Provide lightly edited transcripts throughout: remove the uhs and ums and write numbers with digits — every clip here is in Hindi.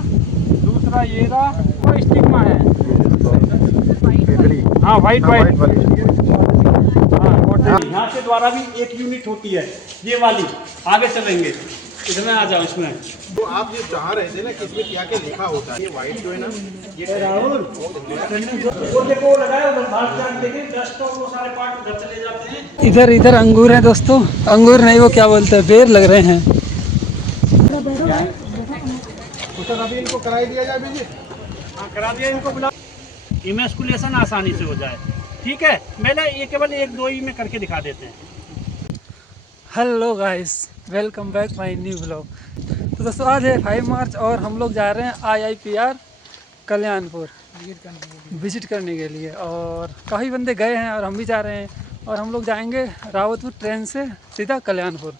दूसरा ये रहा, वो स्टिग्मा है। हाँ वाइट वाइट हाँ, यहाँ से द्वारा भी एक यूनिट होती है ये वाली। आगे चलेंगे, इसमें आ जाओ। इसमें तो आप ये चाह रहे थे ना कि इसमें क्या क्या लिखा होता है। ये वाइट जो है ना, ये राहुल वो देखो लगाया उधर बाहर जाके देखें, डस्ट और वो सारे पार्ट उधर चले जाते हैं। इधर इधर अंगूर हैं दोस्तों, अंगूर नहीं वो क्या बोलते हैं, बेर लग रहे हैं। तो सर अभी इनको कराई दिया जाए विजिट। हाँ करा दिया इनको, बुला इमेस्कुलेशन आसानी से हो जाए। ठीक है, मैंने ये केवल 1-2 ही में करके दिखा देते हैं। Hello guys, welcome back my new blog. तो दोस्तों आज है 5 मार्च और हम लोग जा रहे हैं IIPR कल्याणपुर विजिट करने के लिए। और काफ़ी बंदे गए हैं और हम भी जा रहे हैं, और हम लोग जाएंगे रावतपुर ट्रेन से सीधा कल्याणपुर।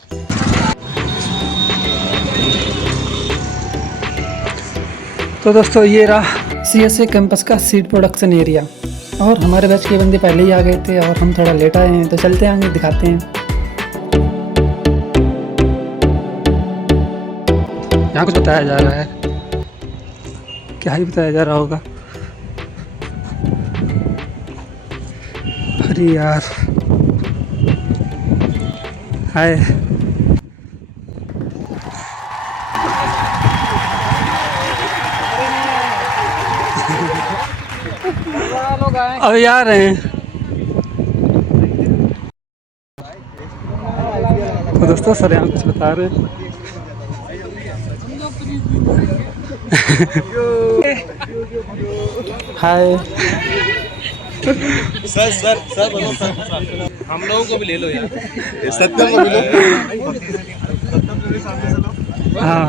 तो दोस्तों ये रहा CSA कैंपस का सीट प्रोडक्शन एरिया, और हमारे बैच के बंदे पहले ही आ गए थे और हम थोड़ा लेट आए हैं, तो चलते हैं आगे दिखाते हैं। यहाँ कुछ बताया जा रहा है, क्या ही बताया जा रहा होगा। अरे यार हाय, अब आ रहे हैं। तो दोस्तों सर यहाँ कुछ बता रहे हैं। हाय सर सर सर बोलो सर, हम लोगों को भी ले लो यार, सत्यम को भी लो। हाँ,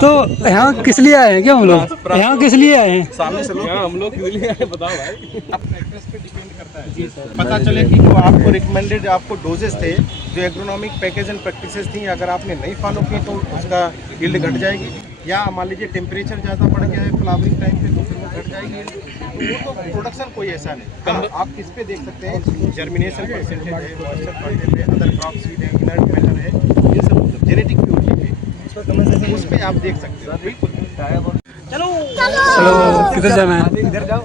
तो यहाँ किस लिए आए हैं, क्या हम लोग यहाँ किस लिए आए हैं? सामने से लो। हम लोग किस लिए आए बताओ भाई। आप प्रैक्टिस पे डिपेंड करता है जी सर। पता चले कि जो आपको रिकमेंडेड आपको डोजेस थे, जो एग्रोनॉमिक पैकेज एंड प्रैक्टिसेस थी, अगर आपने नहीं फॉलो की तो उसका यील्ड घट जाएगी। या मान लीजिए टेम्परेचर ज़्यादा बढ़ गया है फ्लावरिंग टाइम पे, तो फिर वो घट जाएगी। तो वो तो प्रोडक्शन कोई ऐसा नहीं। आप किस पे देख सकते हैं, जर्मिनेशन परसेंटेज है, मॉइस्चर कंटेंट है, अदर क्रॉप सीड है, इनर्ट मैटर है, ये सब जेनेटिक प्योरिटी है, उस पे आप देख सकते हो। बिल्कुल। चलो चलो किधर जाना है? इधर जाओ।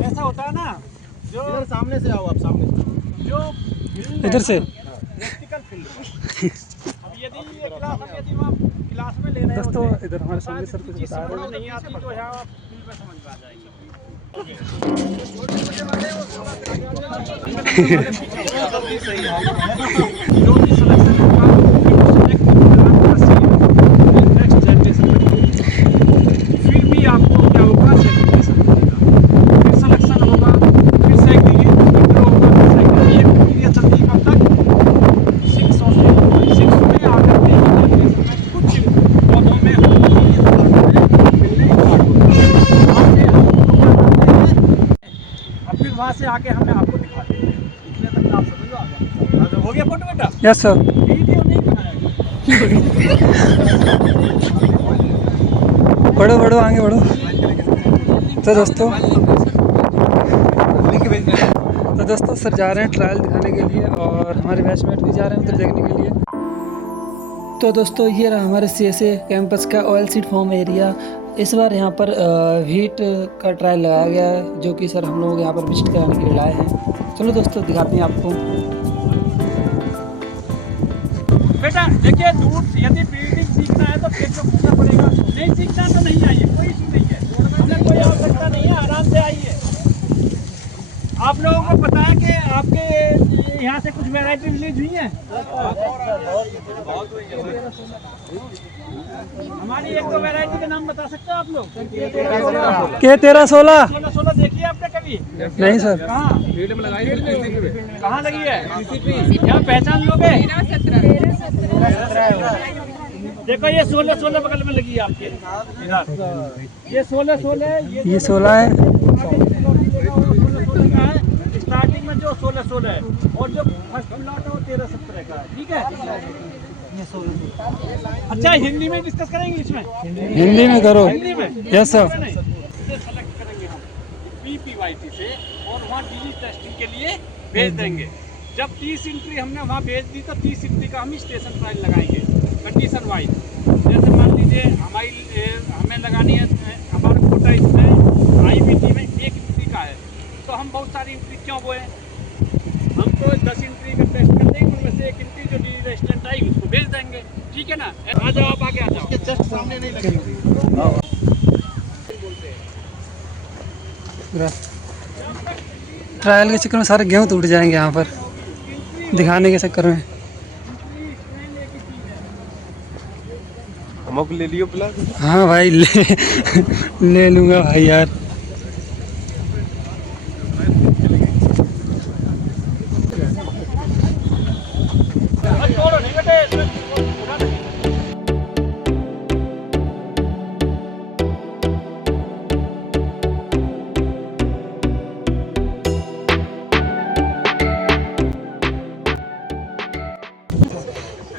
ऐसा होता है ना, जो इधर सामने से आओ, आप सामने से। जो इधर से प्रैक्टिकल फील्ड। अब यदि ये क्लास यदि आप क्लास में ले रहे हो दोस्तों, इधर हमारे सामने सर कुछ चीज़ बता रहे हैं। नहीं आती तो यहाँ आप फील्ड में समझ में आ जाएगी। जो भी सिलेक्शन होगा नेक्स्ट जनरेशन में, फिर भी आपको क्या होगा, सेग्रीगेशन मिलेगा, फिर सिलेक्शन होगा, फिर सेग्रीगेशन होगा, फिर सेग्रीगेशन। ये प्रक्रिया चलती है कब तक? 6 में आकर के जनरेशन में कुछ पौधों में मिलने स्टार्ट होता है। अब फिर वहाँ से आके हमें आपको दिखाते हैं। इतने तक आप समझ लो। हो गया फोटो बेटा? Yes sir. वीडियो नहीं बनाया बढ़ो बढ़ो आगे बढ़ो। तो दोस्तों सर जा रहे हैं ट्रायल दिखाने के लिए, और हमारे बैचमेट भी जा रहे हैं उधर देखने के लिए। तो दोस्तों ये रहा हमारे CSA कैंपस का ऑयल सीड फार्म एरिया। इस बार यहाँ पर व्हीट का ट्रायल लगाया गया है, जो कि सर हम लोग यहाँ पर विजिट कराने के लिए लाए हैं। चलो दोस्तों दिखाते हैं आपको। बेटा देखिए, दूर यदि बिल्डिंग सीखना है तो खेत में घूमना पड़ेगा, नहीं सीखना तो नहीं आइए, कोई इशू नहीं है, हमें कोई आवश्यकता नहीं है, आराम से आइए। आप लोगों को पता है कि आपके यहाँ से कुछ वैरायटी रिलीज हुई है? हमारी एक दो वैरायटी के नाम बता सकते हो आप लोग? के 13-16 16 देखिए आपने कभी? नहीं सर। कहाँ लगी है? यहाँ पहचान लोगे? देखो ये 16 बगल में लगी है आपके इधर। ये 16 ये 16 है। स्टार्टिंग में जो 16 है, और जो फर्स्ट प्लॉट है वो 13-17 का है। ठीक है, ये 16। अच्छा हिंदी में डिस्कस करेंगे, इंग्लिश में? हिंदी में करो। हिंदी में? Yes sir. सेलेक्ट करेंगे हम PPYT से, और वहाँ डिजीज टेस्टिंग के लिए भेज देंगे। जब 30 एंट्री हमने वहाँ भेज दी तो 30 एंट्री का हम स्टेशन ट्रायल लगाएंगे कंडीशन वाइज। जैसे मान लीजिए हमें लगानी है, हमारा कोटा इसमें IBT में 1 एंट्री का है, तो हम बहुत सारी एंट्री क्यों बोए, हम तो 10 एंट्री का टेस्ट कर देंगे, उनमें से 1 एंट्री जो रेस्टोरेंट आई उसको भेज देंगे। ठीक है ना, आ जाओ आप आगे आ जाओ। जस्ट सामने नहीं लगे। ट्रायल के चक्कर में सारे गेहूँ टूट जाएंगे यहाँ पर, दिखाने के चक्कर में। हमको ले लियो प्लान। हाँ भाई ले लूँगा भाई यार।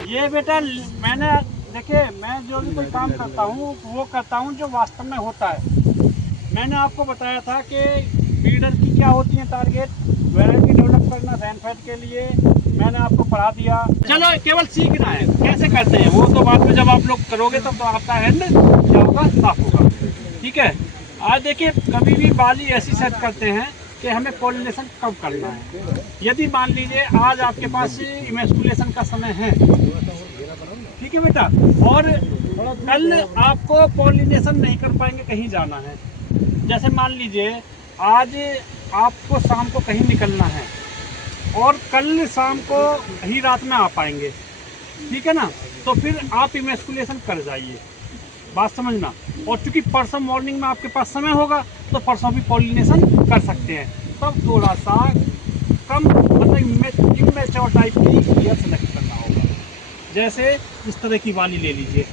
ये बेटा मैंने देखिए, मैं जो भी कोई काम करता हूँ वो करता हूँ जो वास्तव में होता है। मैंने आपको बताया था कि ब्रीडर की क्या होती है टारगेट, वैरायटी डेवलप करना रैनफेड के लिए, मैंने आपको पढ़ा दिया। चलो केवल सीखना है कैसे करते हैं, वो तो बाद में जब आप लोग करोगे तब तो आपका हैंड क्या होगा, साफ होगा। ठीक है, आज देखिए कभी भी बाली ऐसी सेट करते हैं कि हमें पॉलिनेशन कब करना है। यदि मान लीजिए आज आपके पास इमेस्कुलेशन का समय है, ठीक है बेटा, और कल आपको पॉलिनेशन नहीं कर पाएंगे, कहीं जाना है, जैसे मान लीजिए आज आपको शाम को कहीं निकलना है और कल शाम को ही रात में आ पाएंगे, ठीक है ना, तो फिर आप इमेस्कुलेशन कर जाइए, बात समझना। और चूंकि परसों मॉर्निंग में आपके पास समय होगा तो परसों भी पॉलिनेशन कर सकते हैं। तब थोड़ा सा कम मतलब इमेच्योर टाइप की ईयर सेलेक्ट करना होगा। जैसे इस तरह की वाली ले लीजिए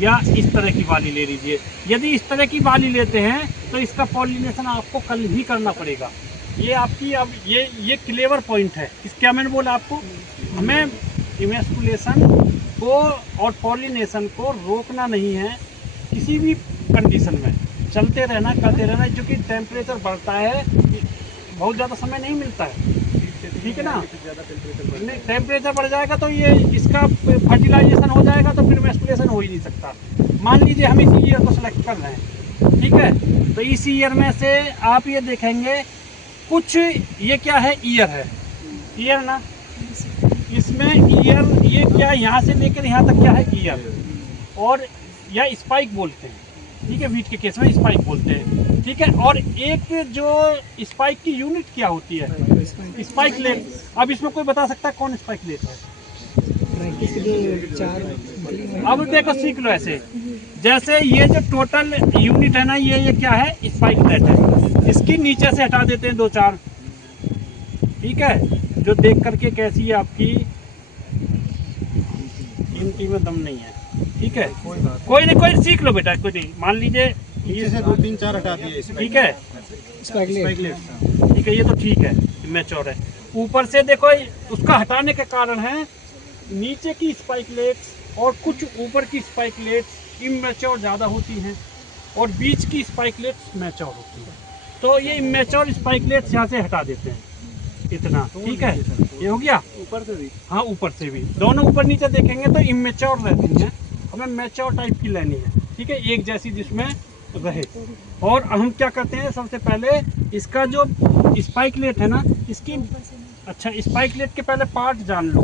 या इस तरह की वाली ले लीजिए। यदि इस तरह की वाली लेते हैं तो इसका पॉलिनेशन आपको कल ही करना पड़ेगा। ये आपकी अब ये क्लेवर पॉइंट है। इस क्या मैंने बोला आपको, हमें इमेस्कुलेशन को और पॉलिनेशन को रोकना नहीं है किसी भी कंडीशन में, चलते रहना, करते रहना। क्योंकि टेम्परेचर बढ़ता है, बहुत ज़्यादा समय नहीं मिलता है, ठीक है ना। नहीं, टेम्परेचर बढ़ जाएगा तो ये इसका फर्टिलाइजेशन हो जाएगा, तो फिर इमेस्कुलेशन हो ही नहीं सकता। मान लीजिए हम इसी ईयर को सिलेक्ट कर रहे हैं, ठीक है, तो इस ईयर में से आप ये देखेंगे कुछ, ये क्या है, ईयर है, ईयर ना, इसमें ईयर, ये क्या, यहाँ से लेकर यहाँ तक क्या है, ईयर, और या स्पाइक बोलते हैं, ठीक है, वीट के केस में स्पाइक बोलते हैं, ठीक है। और एक जो स्पाइक की यूनिट क्या होती है, स्पाइक लेट। अब इसमें कोई बता सकता है कौन स्पाइक लेट है? अब देखो, सीख लो ऐसे, जैसे ये जो टोटल यूनिट है ना, ये क्या है, स्पाइक लेट है। इसकी नीचे से हटा देते हैं 2-4, ठीक है, जो देख करके कैसी है आपकी गिनती में दम नहीं है, ठीक है, कोई नहीं, कोई सीख लो बेटा, कोई नहीं। मान लीजिए नीचे से 2-3-4 हटा दिए, ठीक है, ठीक है, ये तो ठीक है, मैच्योर है। ऊपर से देखो, उसका हटाने के कारण है नीचे की स्पाइकलेट्स और कुछ ऊपर की स्पाइकलेट्स इमेच्योर ज़्यादा होती हैं और बीच की स्पाइकलेट्स मैच्योर होती हैं। तो ये इमेच्योर स्पाइकलेट्स यहाँ से हटा देते हैं, इतना, ठीक है, ये हो गया। ऊपर से भी, हाँ, ऊपर से भी, दोनों ऊपर नीचे देखेंगे तो इमेच्योर रहती हैं, हमें मैच्योर टाइप की लेनी है, ठीक है, एक जैसी जिसमें रहे। और हम क्या करते हैं, सबसे पहले इसका जो स्पाइकलेट है ना, इसकी, अच्छा, स्पाइकलेट के पहले पार्ट जान लो।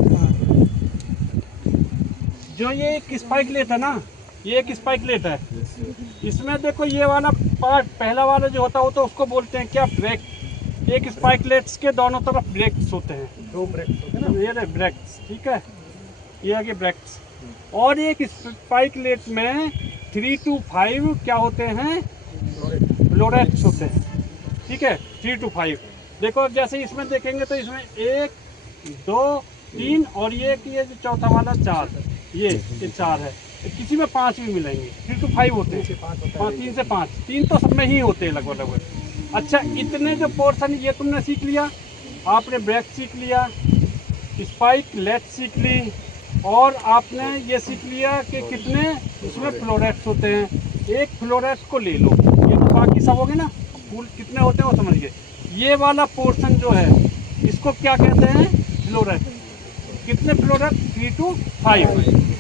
जो ये एक स्पाइकलेट है ना, ये एक स्पाइकलेट है, इसमें देखो ये वाला पार्ट, पहला वाला जो होता है वो तो उसको बोलते हैं क्या, ब्रेक। एक स्पाइकलेट्स के दोनों तरफ ब्रेक्स होते हैं, 2 ब्रेक्स होते हैं ना, ये रहे ब्रेक्स, ठीक है, ये आगे ब्रेक्स। और एक स्पाइकलेट में 3 to 5 क्या होते हैं, फ्लोरेट्स होते हैं, ठीक है, 3 to 5। देखो जैसे इसमें देखेंगे तो इसमें 1, 2, 3 और ये जो चौथा वाला 4, ये 4 है, किसी में 5 भी मिलेंगे, 3 to 5 होते हैं, 3 से 5, 3 तो सब में ही होते हैं लगभग। अच्छा, इतने जो पोर्शन ये तुमने सीख लिया, आपने ब्रेक सीख लिया, स्पाइक लेट सीख ली, और आपने ये सीख लिया कि कितने उसमें फ्लोरेट्स होते हैं। एक फ्लोरेट्स को ले लो, ये तो बाकी सब हो गए ना, फूल कितने होते हैं वो समझ गए। ये वाला पोर्शन जो है इसको क्या कहते हैं? फ्लोरेट। कितने फ्लोरेट? 3 to 5।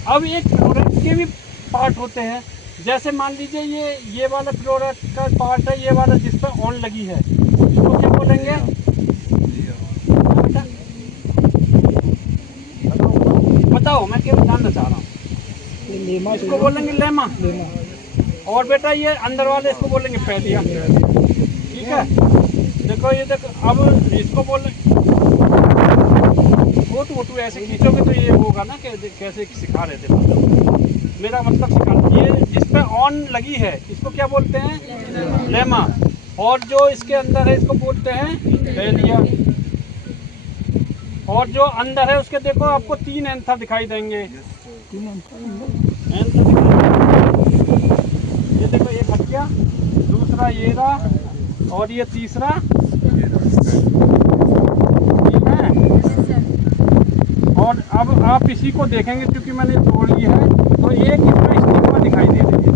अब एक फ्लोरेट के भी पार्ट होते हैं, जैसे मान लीजिए ये वाला फ्लोरेट का पार्ट है, ये वाला जिस पर ऑन लगी है, इसको क्या बोलेंगे? बताओ, मैं केवल जानना चाह रहा हूँ। इसको बोलेंगे लेमा। और बेटा ये अंदर वाले इसको बोलेंगे पैलिया। ठीक है, देखो ये देखो, अब इसको बोलेंगे फोटो ऐसे खींचोगे तो ये होगा ना कि कैसे सिखा रहे थे, मेरा मतलब सिखा। ये जिस पे ऑन लगी है इसको क्या बोलते हैं? लेमा। और जो इसके अंदर है इसको बोलते हैं पैलिया। और जो अंदर है उसके देखो आपको 3 एंथर दिखाई देंगे। एंथर ये देखो, एक हट गया, दूसरा ये रहा, और ये तीसरा ठीक है। और अब आप इसी को देखेंगे, क्योंकि मैंने तोड़ ली है, तो एक इसमें स्टिग्मा दिखाई दे रही है।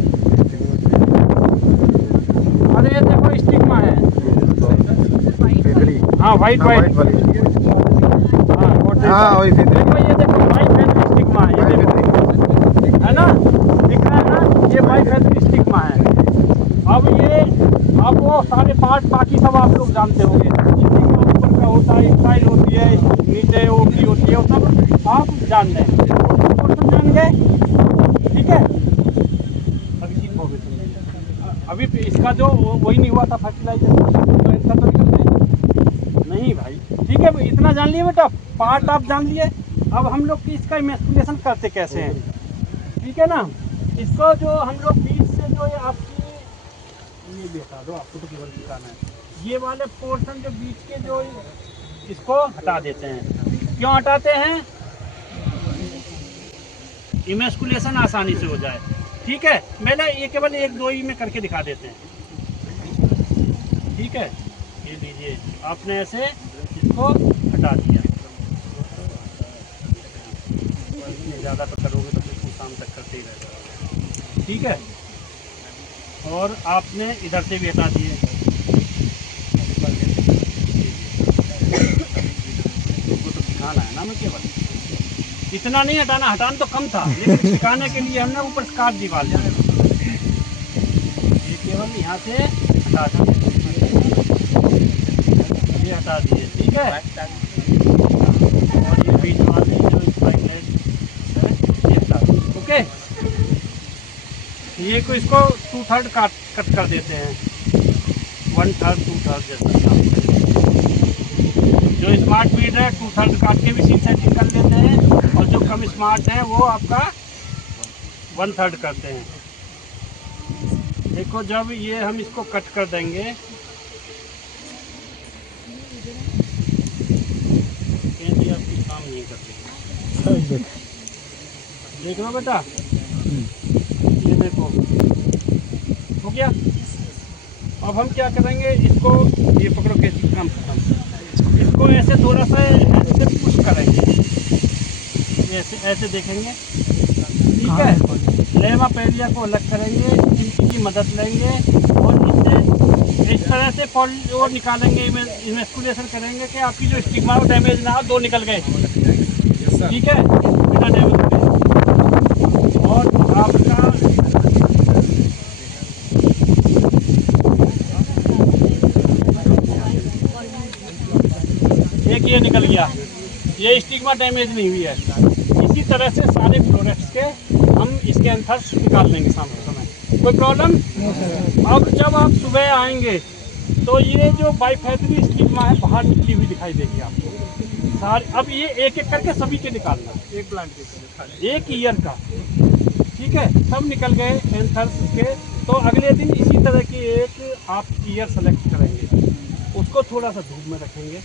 अरे ये देखो स्टिग्मा है, हाँ वाइट वाइट। हाँ वही देखो, ये देखो वाइट फेदर स्टिग्मा है, ये देखो है ना, दिख रहा है ना, ये वाइट फेदर स्टिग्मा है। अब वो सारे पार्ट बाकी सब आप लोग जानते होंगे। ऊपर का होता है, स्टाइल होती है, नीचे ओपी होती है, वो सब आप जान लें, जान गए। ठीक है, अभी इसका जो वही नहीं हुआ था फर्टिलाइजर, नहीं भाई। ठीक है, इतना जान लिए बेटा, पार्ट आप जान लिए। अब हम लोग इसका इमेस्कुलेशन करते कैसे हैं, ठीक है ना। इसको जो हम लोग बीच से जो ये आपकी ये बता दो, आपको तो केवल दिखाना है, ये वाले पोर्शन जो बीच के जो इसको हटा देते हैं। क्यों हटाते हैं? इमेस्कुलेशन आसानी से हो जाए। ठीक है, मैंने ये केवल 1-2 ही में करके दिखा देते हैं। ठीक है, ये लीजिए, आपने ऐसे इसको हटा दिया। ज़्यादा तो करोगे तो बिल्कुल शाम तक करते ही रहेगा। ठीक है, और आपने इधर से भी हटा दिए। तो सिखाना है ना, मैं केवल इतना नहीं हटाना, हटाना तो कम था, लेकिन सिखाने के लिए हमने ऊपर स्कार्फ दीवार दिया। ये केवल यहाँ से हटा दिए, ये हटा दिए। ठीक है, और ये बीच वाले जो स्पाइक है ये हटा दिए। ओके, ये को इसको 2/3 कट कर देते हैं, 1/3 2/3 जैसा। जो स्मार्ट फीड है 2/3 काट के भी सीट सेटिंग कर लेते हैं, और जो कम स्मार्ट है वो आपका 1/3 करते हैं। देखो, जब ये हम इसको कट कर देंगे, आपकी काम नहीं करते। देख लो बेटा, ये देखो हो गया। अब हम क्या करेंगे, इसको ये पकड़ो, कैसी काम खत्म। इसको ऐसे थोड़ा सा ऐसे पुश करेंगे, ऐसे ऐसे देखेंगे। ठीक है, लेमा पैलिया को अलग करेंगे, चिमटी की मदद लेंगे, और इससे इस तरह से वो निकालेंगे, इमेस्कुलेशन करेंगे कि आपकी जो स्टिग्मा वो डैमेज ना हो। 2 निकल गए। ठीक है, बिना डैमेज होते। और आपका एक ये निकल गया, ये स्टिग्मा डैमेज नहीं हुई है। इसी तरह से सारे फ्लोरेट्स के हम इसके एंथर्स निकाल लेंगे शाम के समय, कोई प्रॉब्लम। अब जब आप सुबह आएंगे तो ये जो बाइफेदरी स्टिग्मा है बाहर निकली हुई दिखाई देगी आपको सारी। अब ये एक एक करके सभी के निकालना, एक प्लांट के, एक ईयर का। ठीक है, सब निकल गए एंथर्स के। तो अगले दिन इसी तरह की एक आप ईयर सेलेक्ट करेंगे, उसको थोड़ा सा धूप में रखेंगे,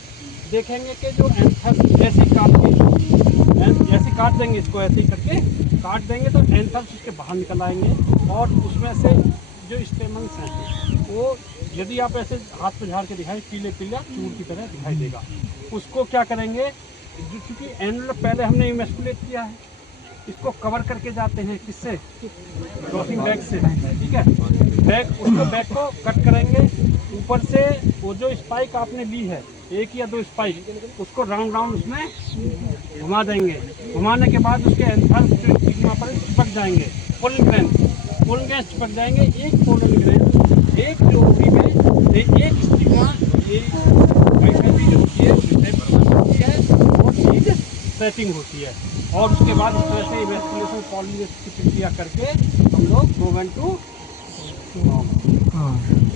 देखेंगे कि जो एंथर्स जैसे काट देंगे, इसको ऐसे ही करके काट देंगे तो एंथर्स उसके बाहर निकल आएंगे। और उसमें से जो स्टेमन्स हैं वो यदि आप ऐसे हाथ पे झाड़ के दिखाएं, पीले पीला चूर की तरह दिखाई देगा। उसको क्या करेंगे, क्योंकि एनुलर पहले हमने इमेस्कुलेट किया है, इसको कवर करके जाते हैं, किससे? क्रॉसिंग बैग से, ठीक है। बैग, उसको बैग को कट करेंगे, ऊपर से वो जो स्पाइक आपने ली है, 1 या 2 स्पाइक, उसको राउंड राउंड उसमें घुमा देंगे। घुमाने के बाद उसके एंथर स्टिग्मा पर चिपक जाएंगे पोलन ग्रैंड चिपक जाएंगे। एक पोलन ग्रैंड एक ओवरी में एक स्टिग्मा सेटिंग होती है, और उसके बाद इस तरह से इवेस्कुलेशन पॉलिनेशन की प्रक्रिया करके हम लोग गोवन टू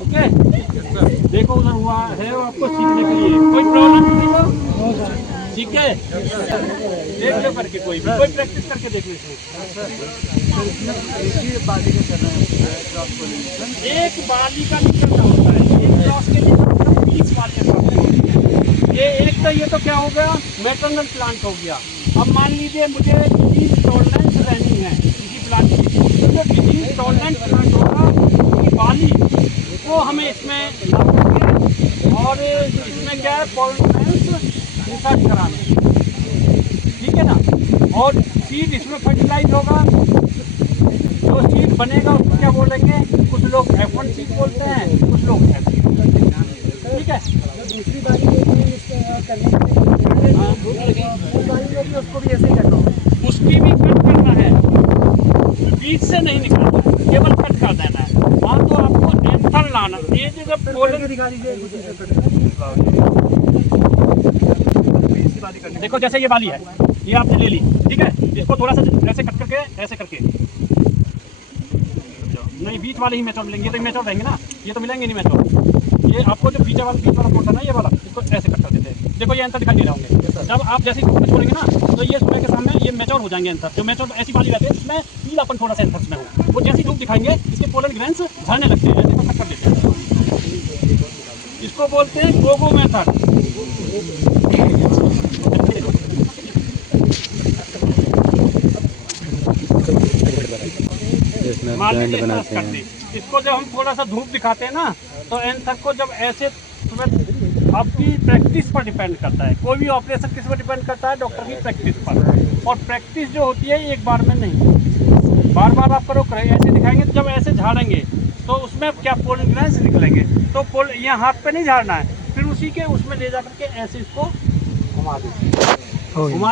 ओके। देखो उधर हुआ है वो आपको सीखने के लिए, कोई प्रॉब्लम नहीं हो, ठीक है। देख लो करके, कोई प्रैक्टिस करके देख लो इसमें। एक बाली का निकलना होता है, एक क्रॉस के लिए 20 बालियां प्राप्त होती हैं। ये तो क्या हो गया, मैटरनल प्लांट हो गया। अब मान लीजिए मुझे डिजीज टॉलरेंस रहनी है किसी प्लांट की, तो डिजीज टॉलरेंस प्लांट होगा उसकी बाली वो हमें इसमें लाएंगे, और इसमें क्या है, पॉलिनेशन इंसर्ट कराना, ठीक है ना। और सीड इसमें फर्टिलाइज होगा, जो सीड बनेगा उसको क्या बोलेंगे, कुछ लोग F1 सीड बोलते हैं, कुछ लोग F, ठीक है। दूसरी बारी उसको भी ऐसे ही करना है, उसकी भी कट करना है, बीच से नहीं निकालना, केवल कट कर देना है। वहाँ तो आपको एंथर लाना, ये जगह पोलन दिखा दीजिए। देखो जैसे ये बाली है, ये आपने ले ली, ठीक है। इसको थोड़ा सा ऐसे कट करके, ऐसे करके, नहीं बीच वाले ही मैचर मिलेंगे, ये तो मैचर रहेंगे ना, ये तो मिलेंगे नहीं मैचर। ये आपको जो बीच वाला पोर्शन है, ये वाला, इसको ऐसे कट कर देते हैं। देखो ये एंथर दिखाई दे रहा होंगे, जब आप जैसे धूप में छोड़ेंगे ना, तो ये सुबह के सामने ये मैच्योर हो जाएंगे एंथर। जो मैच्योर ऐसी बाली रहती है इसमें पीलापन थोड़ा सा एंथर्स में हो, वो जैसी धूप दिखाएंगे इसके पोलन ग्रैंड्स झड़ने लगते हैं, ऐसे कट कर देते हैं। इसको बोलते हैं गोगो मेथड। इसको जब हम थोड़ा सा धूप दिखाते हैं ना, तो एंथर को जब ऐसे, आपकी प्रैक्टिस पर डिपेंड करता है। कोई भी ऑपरेशन किस पर डिपेंड करता है, डॉक्टर की प्रैक्टिस पर। और प्रैक्टिस जो होती है एक बार में नहीं, बार बार आप करो, ऐसे दिखाएंगे, जब ऐसे झाड़ेंगे तो उसमें क्या पोलन ग्रैंड्स निकलेंगे। तो यहाँ हाथ पे नहीं झाड़ना है, फिर उसी के उसमें ले जा करके ऐसे इसको घुमा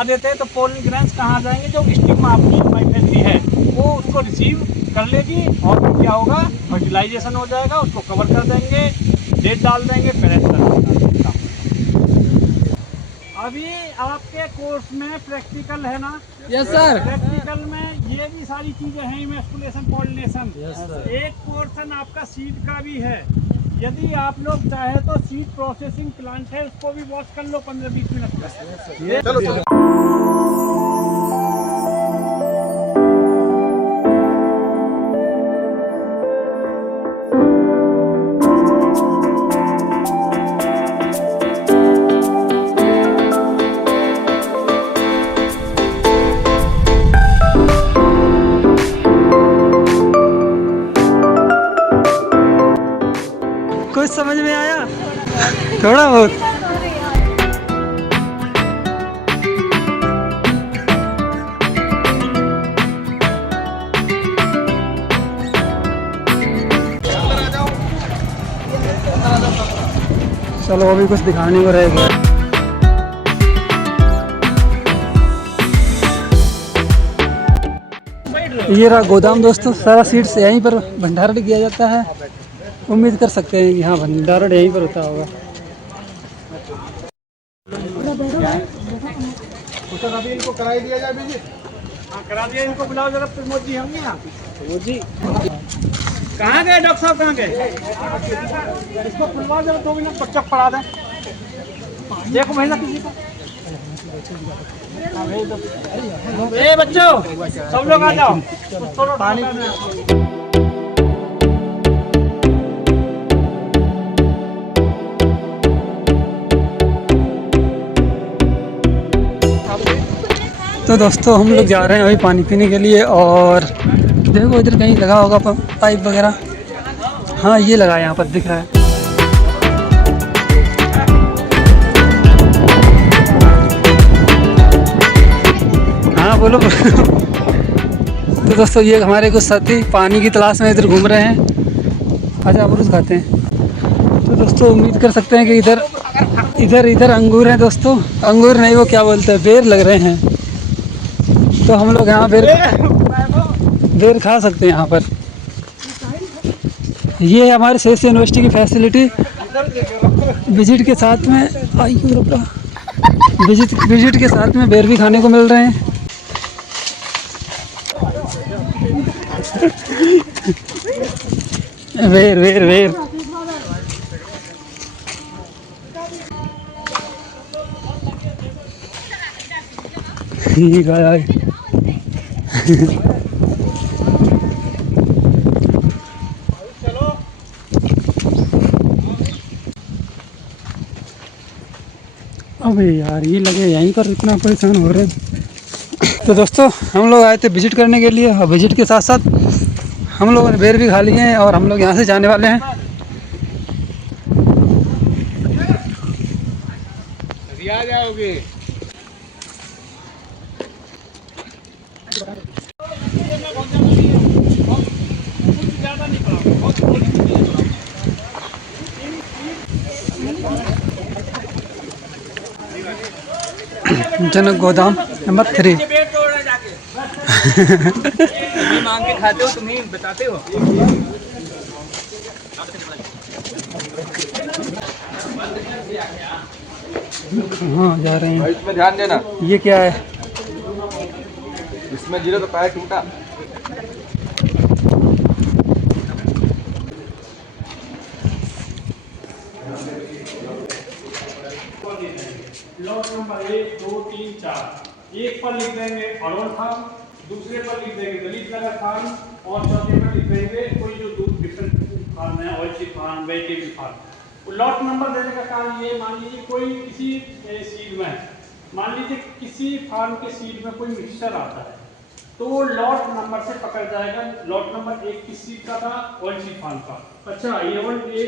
देते हैं। तो पोलन ग्रैंड्स कहाँ जाएंगे, जो स्टिग्मा आपकी माइफेली है वो उसको रिसीव कर लेगी, और फिर क्या होगा, फर्टिलाइजेशन हो जाएगा, उसको कवर कर देंगे, डेट डाल देंगे, पेरेंट कर देंगे। अभी आपके कोर्स में प्रैक्टिकल है ना? Yes sir. प्रैक्टिकल में ये भी सारी चीजें हैं, इमेस्कुलेशन, पॉलिनेशन। एक पोर्शन आपका सीड का भी है। यदि आप लोग चाहे तो सीड प्रोसेसिंग प्लांट है, उसको भी वॉच कर लो 15-20 मिनट में। चलो। कुछ समझ में आया थोड़ा बहुत? चलो अभी कुछ दिखाने को रह गया। ये रहा गोदाम दोस्तों, सारा सीड्स यहीं पर भंडारण किया जाता है। उम्मीद कर सकते हैं कि हाँ भंडारण यहीं पर होता होगा। अभी इनको कराई दिया जाए जी। हाँ करा दिया, इनको बुलाओ जरा। प्रमोद जी होंगे यहाँ? प्रमोद जी कहाँ गए? डॉक्टर साहब कहाँ गए? इसको खुलवा जरा, 2 मिनट बच्चा पढ़ा दें। देखो भेजा किसी को। ए बच्चों, सब लोग आ जाओ, थोड़ा पानी। तो दोस्तों हम लोग जा रहे हैं अभी पानी पीने के लिए, और देखो इधर कहीं लगा होगा पाइप वगैरह। हाँ ये लगा है, यहाँ पर दिख रहा है। हाँ बोलो बोलो। तो दोस्तों ये हमारे कुछ साथी पानी की तलाश में इधर घूम रहे हैं। अच्छा अमरूद खाते हैं। तो दोस्तों उम्मीद कर सकते हैं कि इधर अंगूर हैं दोस्तों। अंगूर नहीं, वो क्या बोलते हैं, बेर लग रहे हैं। तो हम लोग यहाँ बेर खा सकते हैं यहाँ पर। ये है हमारे शेष यूनिवर्सिटी की फैसिलिटी। विजिट के साथ में विजिट के साथ में बेर भी खाने को मिल रहे हैं। बेर बेर बेर ठीक है। अबे यार ये लगे यहीं पर इतना परेशान हो रहे हैं। तो दोस्तों हम लोग आए थे विजिट करने के लिए और विजिट के साथ साथ हम लोगों ने बेर भी खा लिए हैं और हम लोग यहाँ से जाने वाले हैं। रिया जाओगे? जनक गोदाम नंबर 3। मांग के खाते हो, तुम्हें बताते हो। हाँ जा रहे हैं। इसमें ध्यान देना। ये क्या है? इसमें गिरा तो पैर टूटा। Lot number 1 2 3 4। एक पर लिख देंगे अरुण खान, दूसरे पर लिख देंगे दलित नगर खान और चौथे पर लिख देंगे कोई जो डिफरेंट फार्म है, oil seed farm, vegetable farm. Lot number देने का काम ये, मान लीजिए कोई किसी सीड में, मान लीजिए किसी फार्म के सीड में कोई मिक्सचर आता है तो वो लॉट नंबर से पकड़ जाएगा। लॉट नंबर 1 किस सीड का था? ऑयल सीड फार्म का। अच्छा ये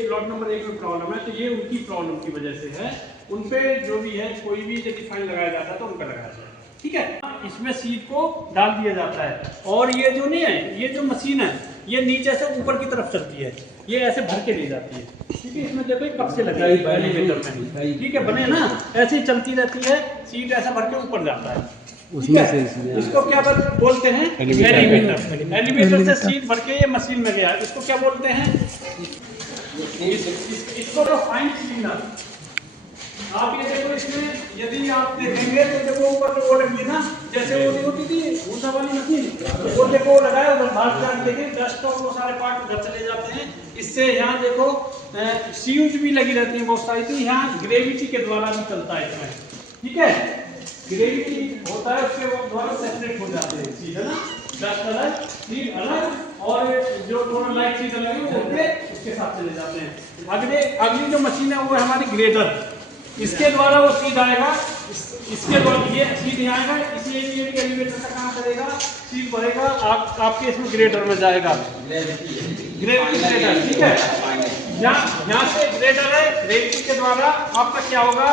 लॉट नंबर 1 में प्रॉब्लम है तो ये उनकी प्रॉब्लम की वजह से है। उन पे जो भी है कोई भी यदि फाइन लगाया जाता है तो उन पर लगाया जाए, ठीक है। इसमें सीड को डाल दिया जाता है और ये जो नहीं है, ये जो मशीन है ये नीचे से ऊपर की तरफ चलती है, ये ऐसे भर के ले जाती है, ठीक है। इसमें देखो कब से लगा है एलिवेटर में, ठीक है, बने ना, ऐसे ही चलती रहती है, सीड ऐसा भर के ऊपर जाता है उसमें से। इसको क्या बोलते हैं? एलिवेटर। एलिवेटर से सीड भर के ये मशीन में गया, इसको क्या बोलते हैं? इसको तो फाइन क्लीनर। आप ये देखो, इसमें यदि आप देखेंगे तो देखो ऊपर जो वो लगी ना, जैसे वो नहीं होती थी भूसा वाली मशीन, वो देखो लगाया उधर बाहर से आप देखें डस्ट और वो सारे पार्ट उधर चले जाते हैं। इससे यहाँ देखो सीयूज भी लगी रहती है बहुत सारी, तो यहाँ ग्रेविटी के द्वारा भी चलता है इसमें, ठीक है। ग्रेविटी होता है उसके द्वारा सेपरेट हो जाते हैं सीड, है ना, डस्ट अलग, सीड अलग और जो दोनों लाइट चीज अलग है वो उसके साथ चले जाते हैं। अगली जो मशीन है वो है हमारी ग्रेडर। इसके द्वारा वो सीड आएगा, इसके द्वारा ये सीड यहाँ आएगा, इसलिए ये भी एलिवेटर का काम करेगा, सीड भरेगा, आपके इसमें ग्रेडर में जाएगा, ग्रेविटी, ठीक है। यहाँ से ग्रेडर है, ग्रेविटी के द्वारा आपका क्या होगा,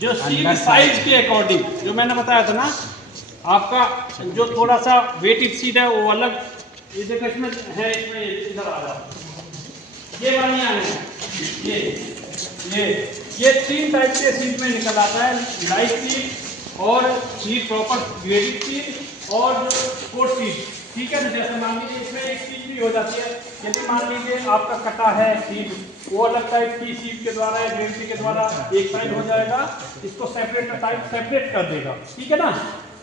जो सीड साइज के अकॉर्डिंग, जो मैंने बताया था ना, आपका जो थोड़ा सा वेटेड सीड है वो अलग, ये देखो इसमें है, इसमें इधर आ जाओ, ये वाली है, ये 3 टाइप के सीड में निकल आता है, लाइट सीड और सीड प्रॉपर ग्रेडेड सीड और जो कोट सीड, ठीक है ना। जैसे मान लीजिए इसमें एक सीड भी हो जाती है, यदि मान लीजिए आपका कटा है सीड, वो अलग टाइप की सीड के द्वारा या ग्रेविटी के द्वारा एक साइड हो जाएगा, इसको सेपरेट कर देगा, ठीक है ना।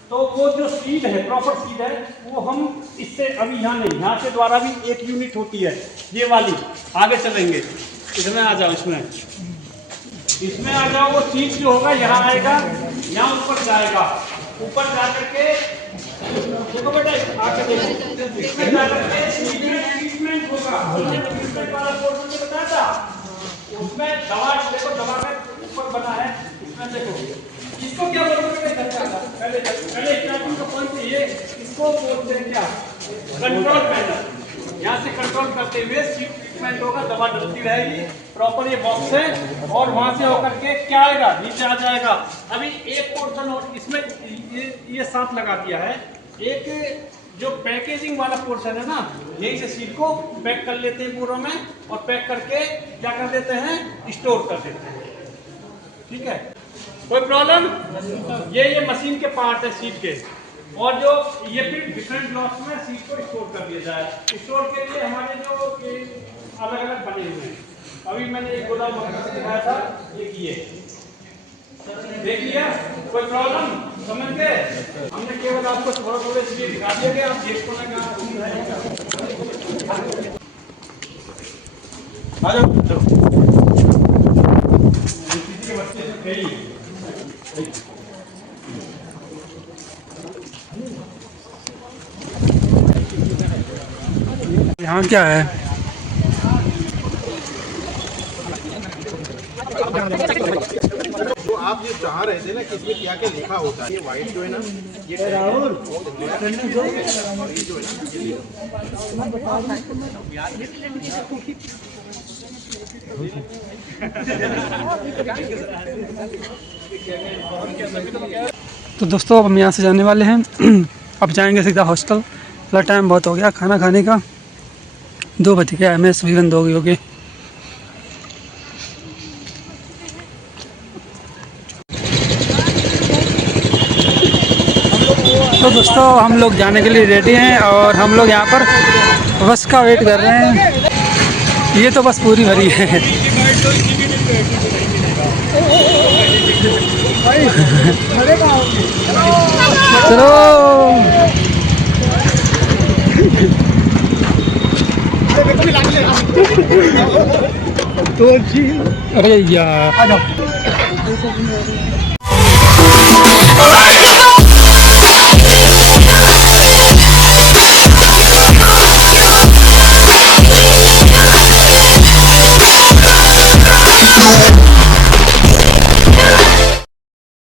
तो वो जो सीड है, प्रॉपर सीड है, वो हम इससे अभी यहाँ नहीं, यहाँ के द्वारा भी एक यूनिट होती है ये वाली, आगे चलेंगे, इसमें आ जाओ, इसमें आ जाओ, वो सीड जो होगा यहाँ आएगा, यहाँ ऊपर जाएगा, ऊपर जा करके देखो बेटा आके देखो, इसमें जा करके ट्रीटमेंट होगा, ट्रीटमेंट वाला पोर्शन जो बताया था, उसमें दवा, देखो दवा में ऊपर बना है, इसमें देखो, इसको क्या बोलते हैं? पहले स्टार्टिंग का पॉइंट ये, इसको बोलते हैं क्या? Control panel. यहाँ से कंट्रोल करते हुए सीड ट्रीटमेंट होगा, दवा डलती रहेगी, प्रॉपर ये बॉक्स है और वहां से होकर के क्या आएगा, नीचे आ जाएगा। अभी एक पोर्शन और इसमें ये साथ लगा दिया है, एक जो पैकेजिंग वाला पोर्शन है ना, यहीं से सीट को पैक कर लेते हैं पूरा में, और पैक करके क्या कर देते हैं, स्टोर कर देते हैं। ठीक है, कोई प्रॉब्लम? ये मशीन के पार्ट है सीट के, और जो ये फिर डिफरेंट ब्लॉक्स में सीट को स्टोर कर दिया जाए। स्टोर के लिए हमारे जो अलग अलग बने हुए हैं, अभी मैंने एक गोदाम दिखाया था, एक ये देख लिया। कोई प्रॉब्लम समझ गए? हमने केवल आपको थोड़ा थोड़ा इसलिए दिखा दिया कि आप गेट को ना आ जाओ। किसी के बच्चे से खेली यहाँ क्या है? तो आप ये चाह रहे थे ना कि इसमें क्या क्या लिखा होता है, ये व्हाइट जो है ना, ये राहुल तो दोस्तों अब हम यहाँ से जाने वाले हैं। अब जाएंगे सीधा हॉस्टल। थोड़ा टाइम बहुत हो गया खाना खाने का, 2 बज गया, MS भी बंद हो गई होगी। तो दोस्तों हम लोग जाने के लिए रेडी हैं और हम लोग यहाँ पर बस का वेट कर रहे हैं। ये तो बस पूरी भरी है। चलो अरे यार आ जाओ। Yeah.